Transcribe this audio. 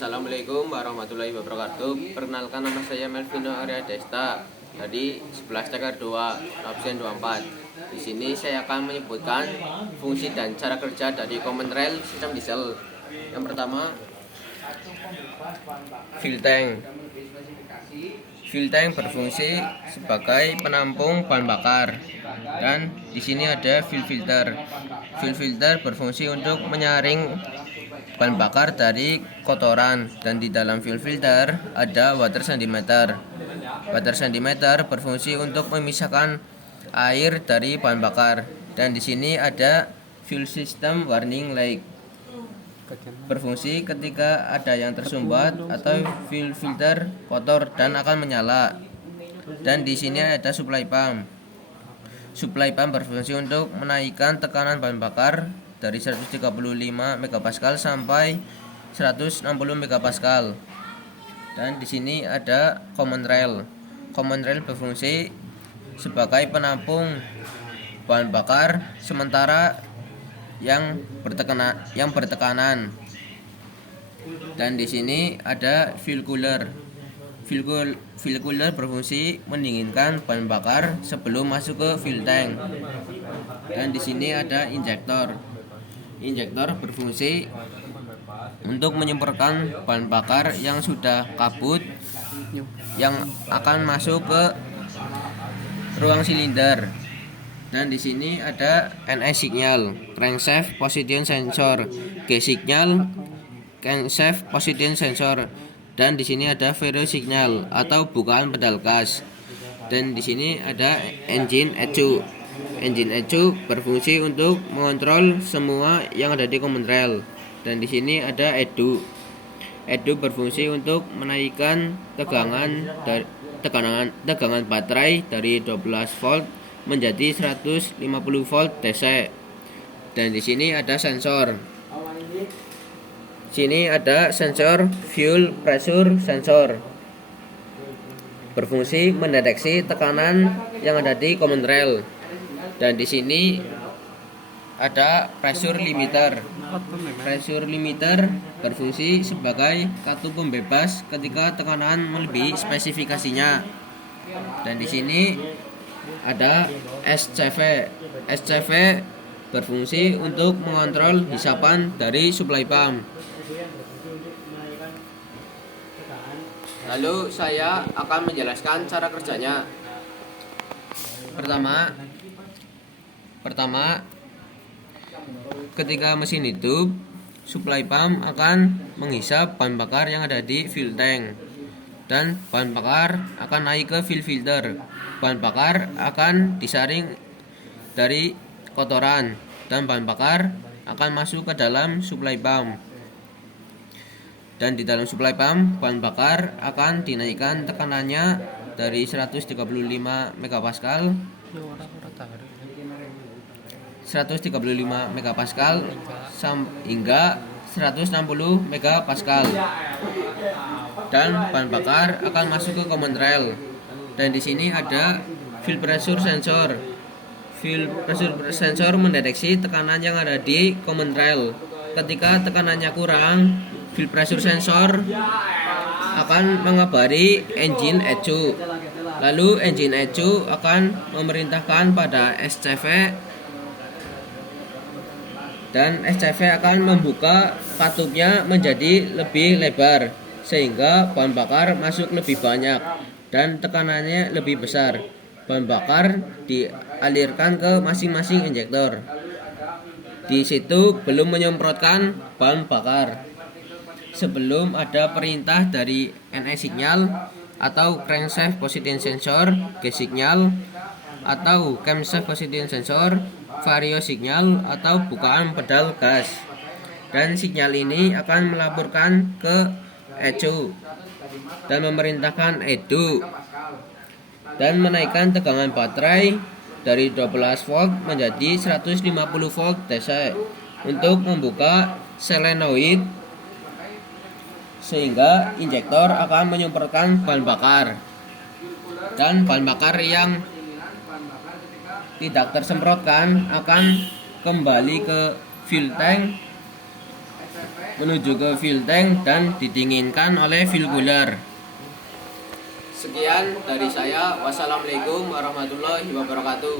Assalamualaikum warahmatullahi wabarakatuh. Perkenalkan, nama saya Melvino Arya Desta dari 11 TK 2 absen 24. Di sini saya akan menyebutkan fungsi dan cara kerja dari common rail sistem diesel. Yang pertama, fuel tank. Fuel tank berfungsi sebagai penampung bahan bakar, dan di sini ada fuel filter. Fuel filter berfungsi untuk menyaring bahan bakar dari kotoran, dan di dalam fuel filter ada water centimeter. Water centimeter berfungsi untuk memisahkan air dari bahan bakar, dan di sini ada fuel system warning light. Berfungsi ketika ada yang tersumbat atau fuel filter kotor dan akan menyala. Dan di sini ada supply pump. Supply pump berfungsi untuk menaikkan tekanan bahan bakar dari 135 MPa sampai 160 MPa. Dan di sini ada common rail. Common rail berfungsi sebagai penampung bahan bakar sementara yang bertekanan. Dan di sini ada fuel cooler. Fuel cooler berfungsi mendinginkan bahan bakar sebelum masuk ke fuel tank. Dan di sini ada injektor. Injektor berfungsi untuk menyemprotkan bahan bakar yang sudah kabut yang akan masuk ke ruang silinder. Dan di sini ada NS signal, crankshaft position sensor, G signal, crankshaft position sensor. Dan di sini ada VARIO signal atau bukaan pedal gas. Dan di sini ada engine ECU. Engine ECU berfungsi untuk mengontrol semua yang ada di common rail. Dan di sini ada EDU. EDU berfungsi untuk menaikkan tegangan baterai dari 12 volt menjadi 150 volt DC. Dan di sini ada sensor. Sini ada sensor fuel pressure sensor. Berfungsi mendeteksi tekanan yang ada di common rail. Dan di sini ada pressure limiter. Pressure limiter berfungsi sebagai kartu pembebas ketika tekanan melebihi spesifikasinya. Dan di sini ada SCV. SCV berfungsi untuk mengontrol hisapan dari supply pump. Lalu saya akan menjelaskan cara kerjanya. Pertama, ketika mesin hidup, supply pump akan menghisap bahan bakar yang ada di fuel tank, dan bahan bakar akan naik ke fuel filter. Bahan bakar akan disaring dari kotoran, dan bahan bakar akan masuk ke dalam supply pump. Dan di dalam supply pump, bahan bakar akan dinaikkan tekanannya dari 135 MPa hingga 160 MPa. Dan bahan bakar akan masuk ke common rail. Dan di sini ada fuel pressure sensor. Fuel pressure sensor mendeteksi tekanan yang ada di common rail. Ketika tekanannya kurang, fuel pressure sensor akan mengabari engine ECU. Lalu engine ECU akan memerintahkan pada SCV, dan SCV akan membuka katupnya menjadi lebih lebar sehingga bahan bakar masuk lebih banyak dan tekanannya lebih besar. Bahan bakar dialirkan ke masing-masing injektor. Di situ belum menyemprotkan bahan bakar sebelum ada perintah dari NS signal atau crankshaft position sensor, G signal atau camshaft position sensor, VARIO signal atau bukaan pedal gas. Dan sinyal ini akan melaporkan ke ECU dan memerintahkan EDU dan menaikkan tegangan baterai dari 12 volt menjadi 150 volt DC untuk membuka solenoid, sehingga injektor akan menyemprotkan bahan bakar. Dan bahan bakar yang tidak tersemprotkan akan kembali ke fuel tank menuju ke fuel tank dan didinginkan oleh fuel cooler. Sekian dari saya. Wassalamualaikum warahmatullahi wabarakatuh.